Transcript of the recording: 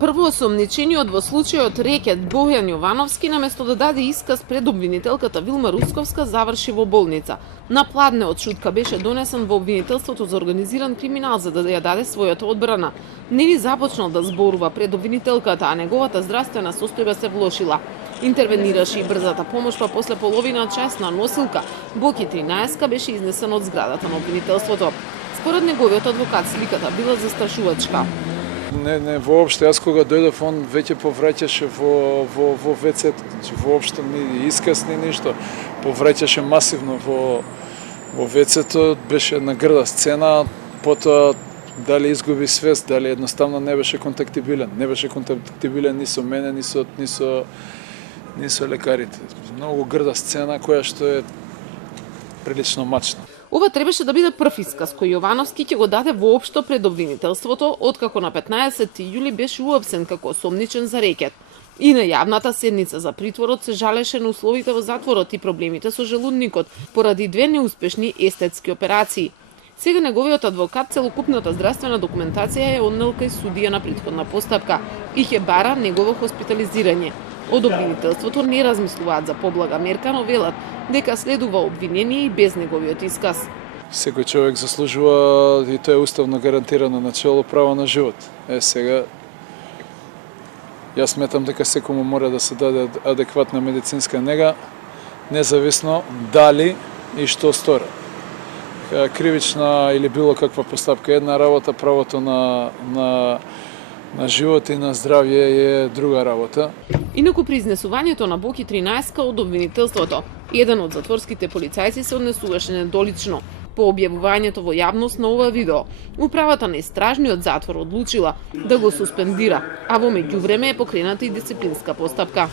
Првоосомничениот во случајот рекет Бојан Јовановски наместо да даде исказ пред обвинителката Вилма Русковска заврши во болница. На пладнеот Шутка беше донесен во обвинителството за организиран криминал за да ја даде својата одбрана. Нели започнал да зборува пред обвинителката, а неговата здравствена состојба се влошила. Интервенираше и брзата помош, па после половина час на носилка Боки 13 беше изнесен од зградата на обвинителството. Според неговиот адвокат сликата била застрашувачка. Не, воопшто, јас кога дојдов, он веќе повраќаше во ВЦ, значи воопшто ни исказ, ни ништо. Повраќаше масивно во ВЦ-то, беше една грда сцена, потоа дали изгуби свест, дали едноставно не беше контактибилен. Не беше контактибилен ни со мене, ни со лекарите. Многу грда сцена која што е прилично мачна. Ова требаше да биде прв исказ кој Јовановски ќе го даде воопшто пред обвинителството, откако на 15 јули беше уапсен како осомничен за рекет. И на јавната седница за притворот се жалеше на условите во затворот и проблемите со желудникот, поради две неуспешни естетски операции. Сега неговиот адвокат целокупната здравствена документација е однел кај судија на претходна постапка и ќе бара негово хоспитализирање. Од обвинителството не размислуваат за поблага мерка, но велат дека следува обвинение и без неговиот исказ. Секој човек заслужува, и тоа е уставно гарантирано начело, право на живот. Сега, јас сметам дека секому мора да се даде адекватна медицинска нега, независно дали и што стора. Кривична или било каква постапка, една работа, правото на живот и на здравје е друга работа. Инаку при изнесувањето на Боки 13 од обвинителството, еден од затворските полицајци се однесуваше недолично. По објавувањето во јавност на ова видео, управата на истражниот затвор одлучила да го суспендира, а во меѓувреме е покрената и дисциплинска постапка.